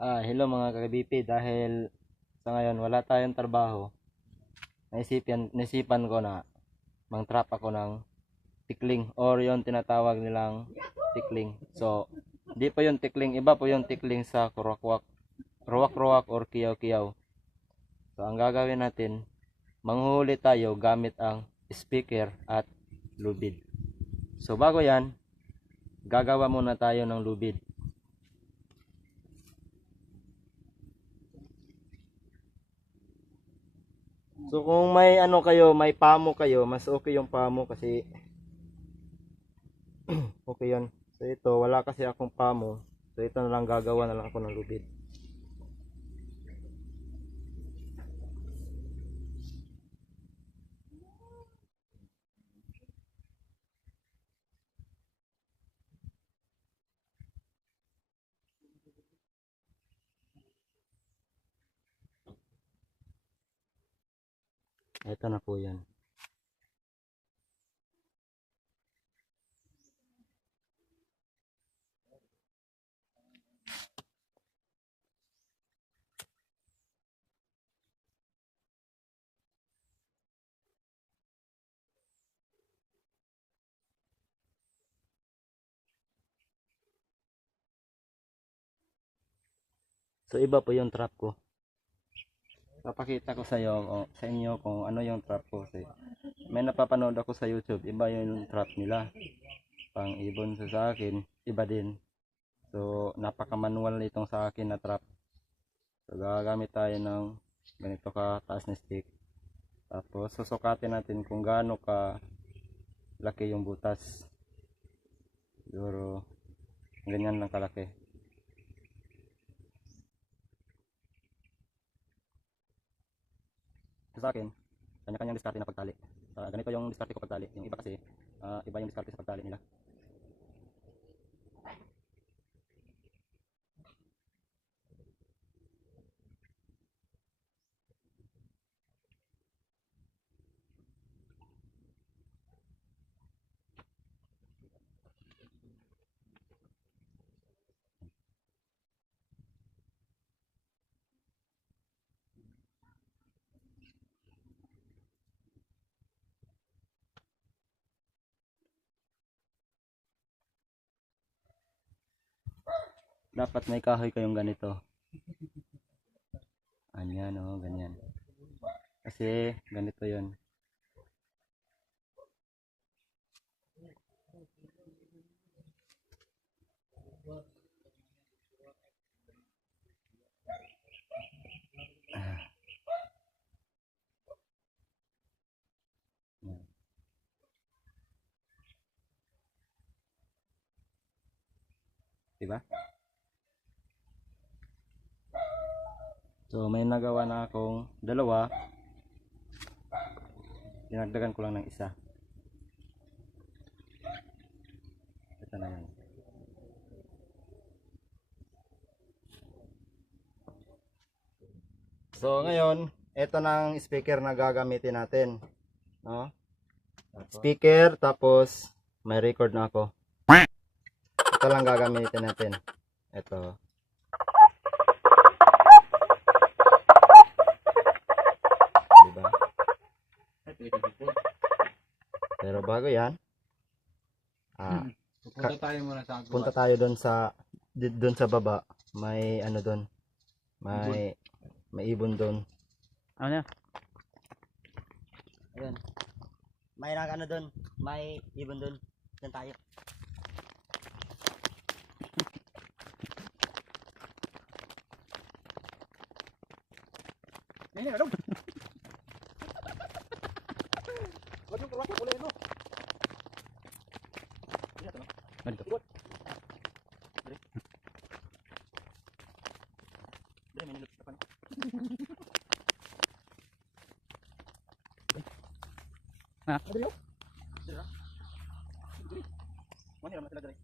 Ah, hello mga ka-BP dahil sa ngayon wala tayong trabaho. Naisipan, naisipan ko na mang-trap ako ng tikling or yung tinatawag nilang tikling. So, di po yung tikling, iba po yung tikling sa kuwakwak, ruwak-ruwak or kiyaw-kiyaw. So, ang gagawin natin, manghuli tayo gamit ang speaker at lubid. So, bago yan, gagawa muna tayo ng lubid. So kung may ano kayo, may pamo kayo, mas okay yung pamo kasi okay yun. So ito, wala kasi akong pamo. So ito na lang gagawa na lang ako ng lubid. Ito na po yan. So iba po yung trap ko. Papakita ko sa iyo o sa inyo kung ano yung trap ko kasi may napapanood ako sa YouTube, iba yung trap nila. Pang ibon sa sa akin, iba din. So napaka-manual nitong sa akin na trap. So gagamit tayo ng ganito ka taas na stick. Tapos susukatin natin kung gaano ka laki yung butas. Siguro ganyan lang kalaki. Sa akin, kanya-kanyang diskarte na pagtali. Ah, ganito yung diskarte ko pagtali. Yung iba kasi, ah, iba yung diskarte sa pagtali nila. Dapat may kahoy kayong ganito. Anyan, oh, ganyan. Kasi, ganito yon Yan. Diba? So may nagawa na akong dalawa. Dinagdagan ko lang ng isa. Ito na yan. So ngayon, ito na ang speaker na gagamitin natin. No? Speaker tapos may record na ako. Ito lang gagamitin natin. Ito. Diba? Pero bago yan, ah, Punta tayo muna sa agwa. punta tayo doon sa doon sa baba. May ano doon. May may ibon doon. Ano yan? Ayun. May nag ano doon, may ibon doon. Diyan tayo. Yan yan, ano? Wag yung kurwak, kulay ano? Ganito. Dre, may nilupit pa. Ha? Yun? Dre. Dre. Mani naman sila dre.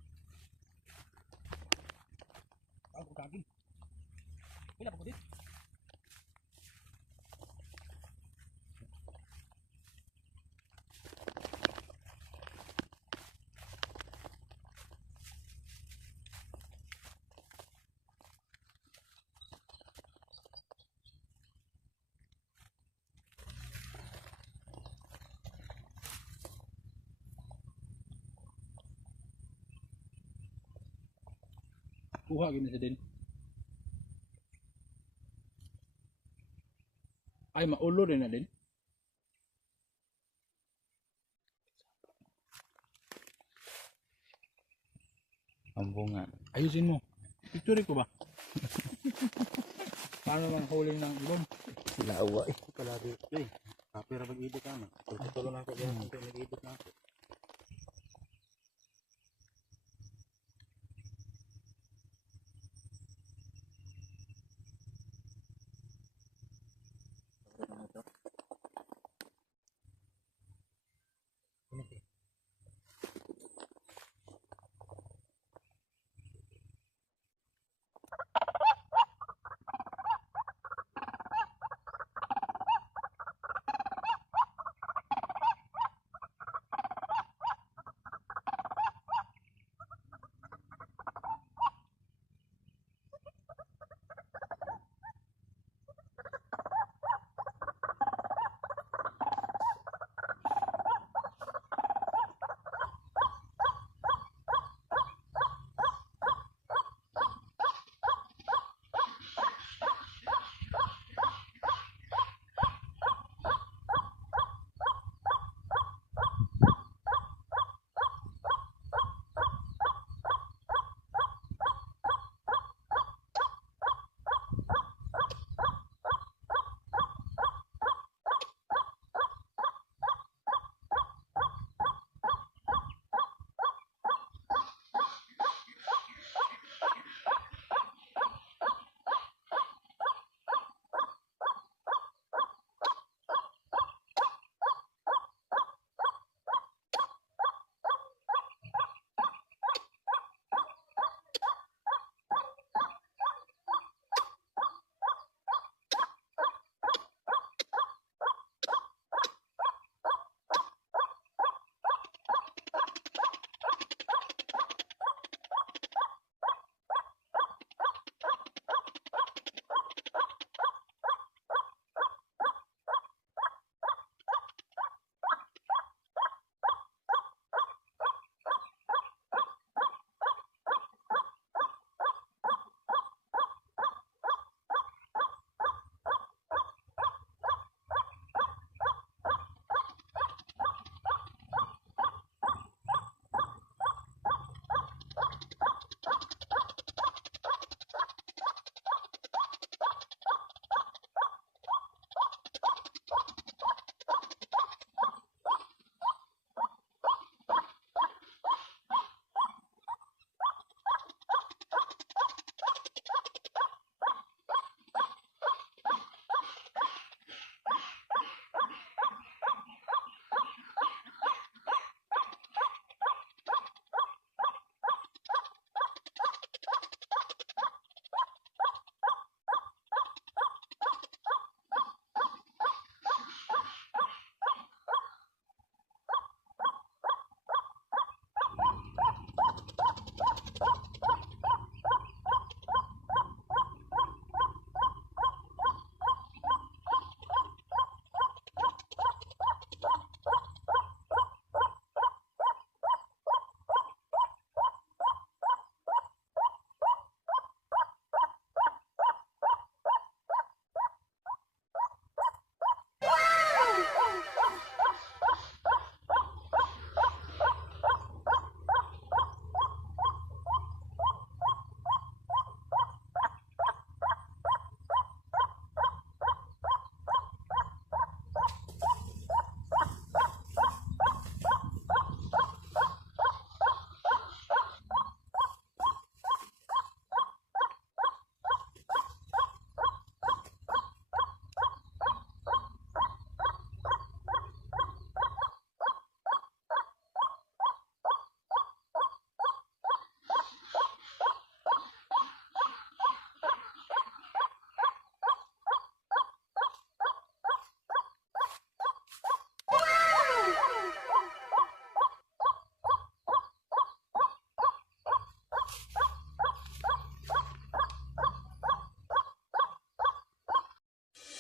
Kuha gini sa din. Ay, maulo din na din. Ang bunga. Ayusin mo. Picture ko ba? Paano mang huling ng ibon? Lawa eh. Pala dito eh. Kapira mag-edit ka na. Tutulo na ako dyan. Kung mag-edit na ako.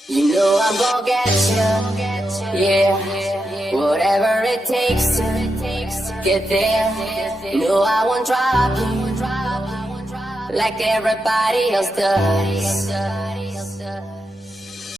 You know I'm gonna get you, yeah. Whatever it takes to get there. No, I won't drop you. like everybody else does.